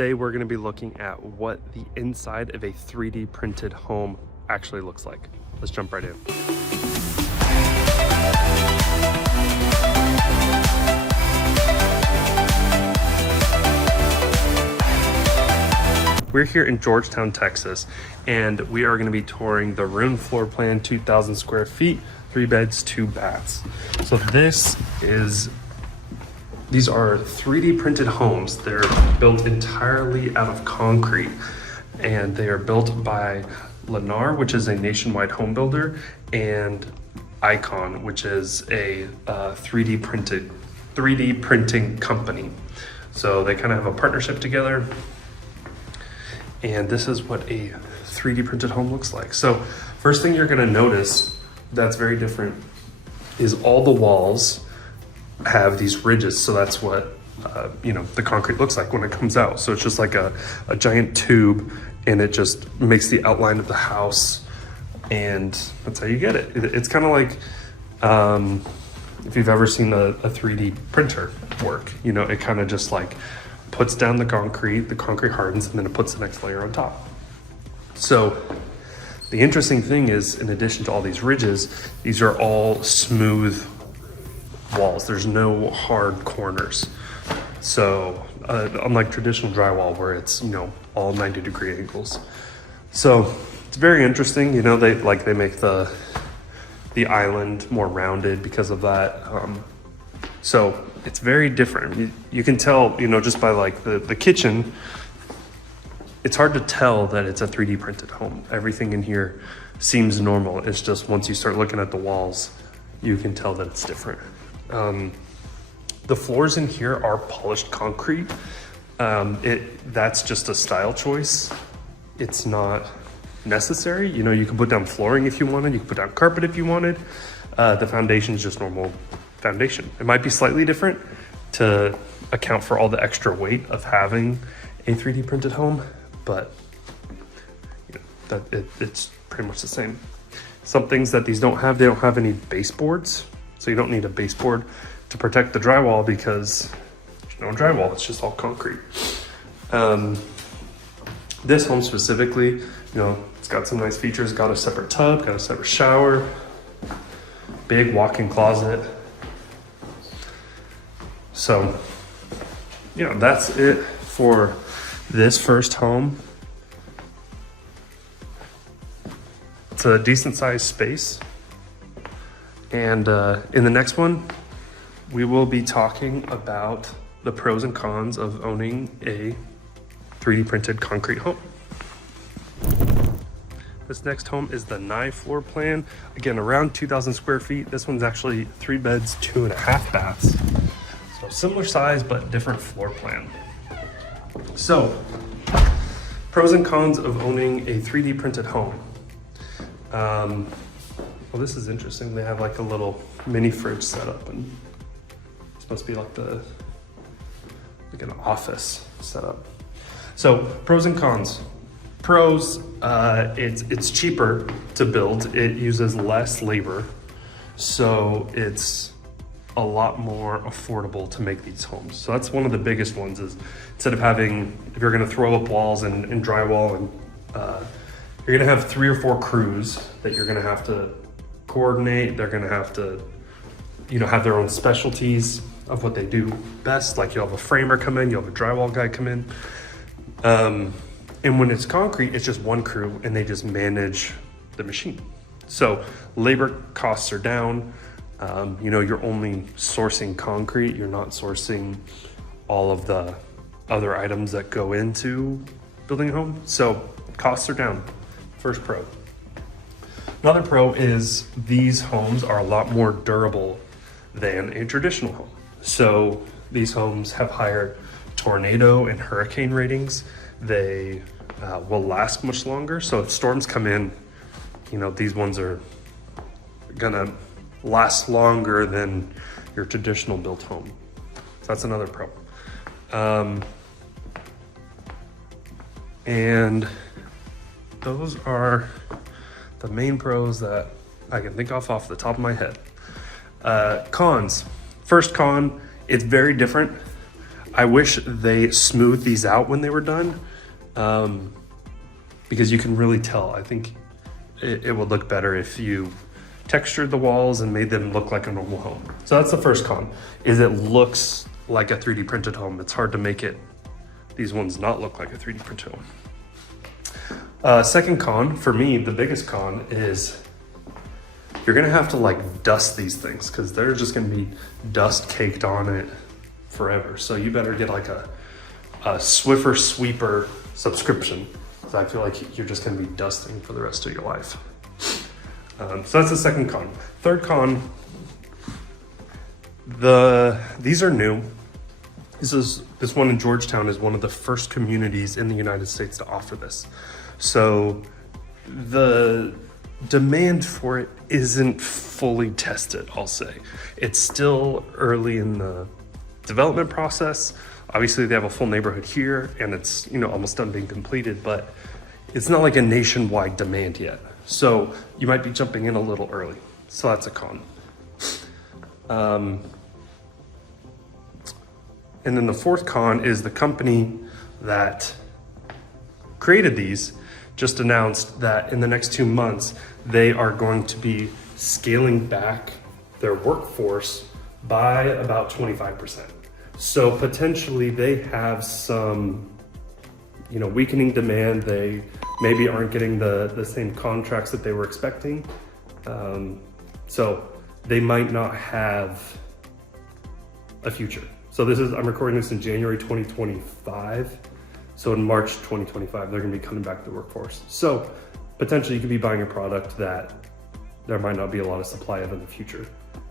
Today we're going to be looking at what the inside of a 3D printed home actually looks like. Let's jump right in. We're here in Georgetown, Texas, and we are going to be touring the Rune floor plan, 2,000 square feet, 3 beds, 2 baths. So these are 3D printed homes. They're built entirely out of concrete, and they are built by LAR, which is a nationwide home builder, and Icon, which is a 3D printing company. So they kind of have a partnership together. And this is what a 3D printed home looks like. So first thing you're gonna notice that's very different is all the walls have these ridges. So that's what the concrete looks like when it comes out. So it's just like a giant tube, and it just makes the outline of the house, and that's how you get it. It's kind of like if you've ever seen a 3D printer work, it kind of just like puts down the concrete hardens, and then it puts the next layer on top. So the interesting thing is, in addition to all these ridges, these are all smooth walls. There's no hard corners. So unlike traditional drywall where it's, all 90-degree angles. So it's very interesting, they make the island more rounded because of that. So it's very different. You can tell, just by like the kitchen, it's hard to tell that it's a 3D printed home. Everything in here seems normal. It's just once you start looking at the walls, you can tell that it's different. The floors in here are polished concrete. That's just a style choice. It's not necessary. You can put down flooring if you wanted. You can put down carpet if you wanted. The foundation is just normal foundation. It might be slightly different to account for all the extra weight of having a 3D printed home, but it's pretty much the same. Some things that these don't have, they don't have any baseboards, so you don't need a baseboard to protect the drywall because there's no drywall, it's just all concrete. This home specifically, it's got some nice features. Got a separate tub, got a separate shower, big walk-in closet. So, that's it for this first home. It's a decent sized space. And in the next one, we will be talking about the pros and cons of owning a 3D printed concrete home. This next home is the Nye floor plan. Again, around 2,000 square feet. This one's actually 3 beds, 2.5 baths. So similar size, but different floor plan. So, pros and cons of owning a 3D printed home. Well, this is interesting. They have like a little mini fridge set up, and it's supposed to be like an office setup. So, pros and cons. Pros, it's cheaper to build. It uses less labor, so it's a lot more affordable to make these homes. So that's one of the biggest ones, is instead of having, if you're gonna throw up walls and drywall, and you're gonna have 3 or 4 crews that you're gonna have to coordinate. They're gonna have to, have their own specialties of what they do best. Like you'll have a framer come in, you'll have a drywall guy come in. And when it's concrete, it's just one crew and they just manage the machine. So labor costs are down. You're only sourcing concrete. You're not sourcing all of the other items that go into building a home. So costs are down. First pro. Another pro is these homes are a lot more durable than a traditional home. So these homes have higher tornado and hurricane ratings. They will last much longer. So if storms come in, these ones are gonna last longer than your traditional built home. So that's another pro. And those are the main pros that I can think of off the top of my head. Cons. First con, it's very different. I wish they smoothed these out when they were done, because you can really tell. I think it would look better if you textured the walls and made them look like a normal home. So that's the first con, is it looks like a 3D printed home. It's hard to make these ones not look like a 3D printed home. Second con, for me, the biggest con is you're gonna have to like dust these things because they're just gonna be dust caked on it forever. So you better get like a Swiffer Sweeper subscription. So I feel like you're just gonna be dusting for the rest of your life. So that's the second con. Third con, these are new. This one in Georgetown is one of the first communities in the United States to offer this. So the demand for it isn't fully tested, I'll say. It's still early in the development process. Obviously they have a full neighborhood here and it's, you know, almost done being completed, but it's not like a nationwide demand yet. So you might be jumping in a little early. So that's a con. And then the fourth con is the company that created these just announced that in the next 2 months, they are going to be scaling back their workforce by about 25%. So potentially they have some, you know, weakening demand. They maybe aren't getting the same contracts that they were expecting. So they might not have a future. So I'm recording this in January 2025. So in March 2025, they're gonna be coming back to the workforce. So potentially you could be buying a product that there might not be a lot of supply of in the future.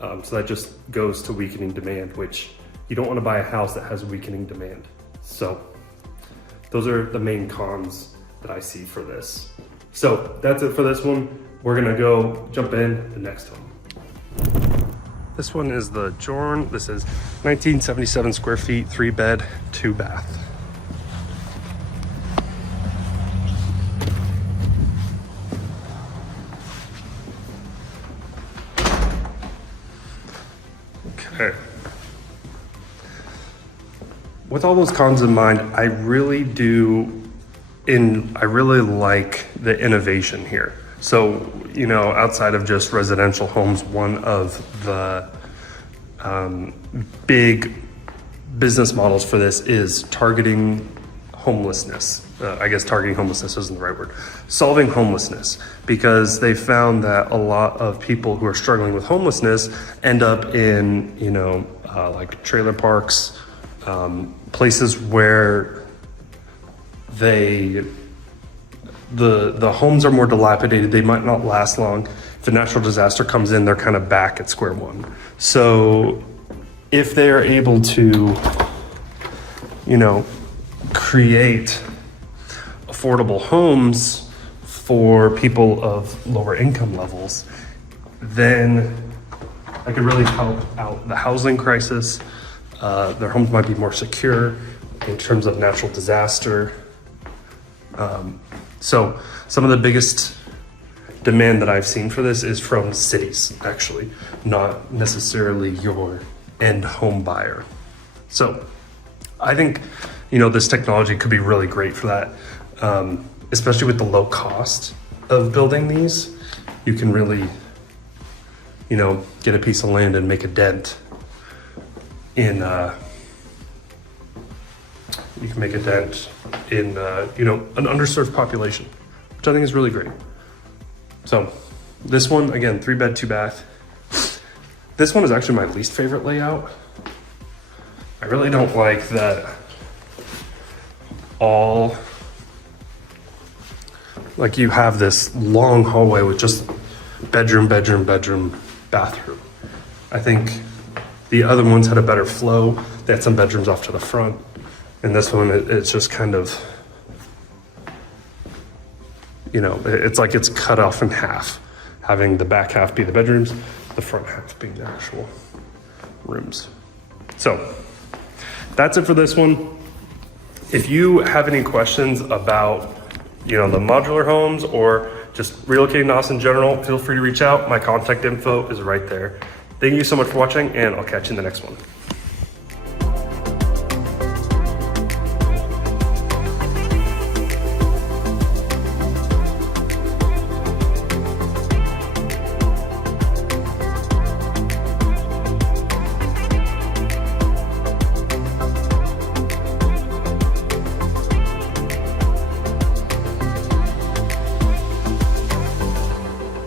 So that just goes to weakening demand, which you don't wanna buy a house that has weakening demand. So those are the main cons that I see for this. So that's it for this one. We're gonna go jump in the next home. This one is the Jorn. This is 1977 square feet, 3 bed, 2 bath. Okay. With all those cons in mind, I really like the innovation here. So, you know, outside of just residential homes, one of the big business models for this is targeting homelessness. I guess targeting homelessness isn't the right word. Solving homelessness, because they found that a lot of people who are struggling with homelessness end up in, you know, like trailer parks, places where the homes are more dilapidated. They might not last long. If a natural disaster comes in, they're kind of back at square one. So if they are able to, you know, create affordable homes for people of lower income levels, then that could really help out the housing crisis. Their homes might be more secure in terms of natural disaster. So some of the biggest demand that I've seen for this is from cities, actually, not necessarily your end home buyer. So I think, you know, this technology could be really great for that, especially with the low cost of building these. You can really, you know, get a piece of land and make a dent in, you can make a dent in, you know, an underserved population, which I think is really great. So this one, again, 3 bed, 2 bath. This one is actually my least favorite layout. I really don't like that like you have this long hallway with just bedroom, bedroom, bedroom, bathroom. I think the other ones had a better flow. They had some bedrooms off to the front. And this one, it's just kind of, you know, it's like it's cut off in half, having the back half be the bedrooms, the front half being the actual rooms. So that's it for this one. If you have any questions about, you know, the modular homes or just relocating to us in general, feel free to reach out. My contact info is right there. Thank you so much for watching, and I'll catch you in the next one.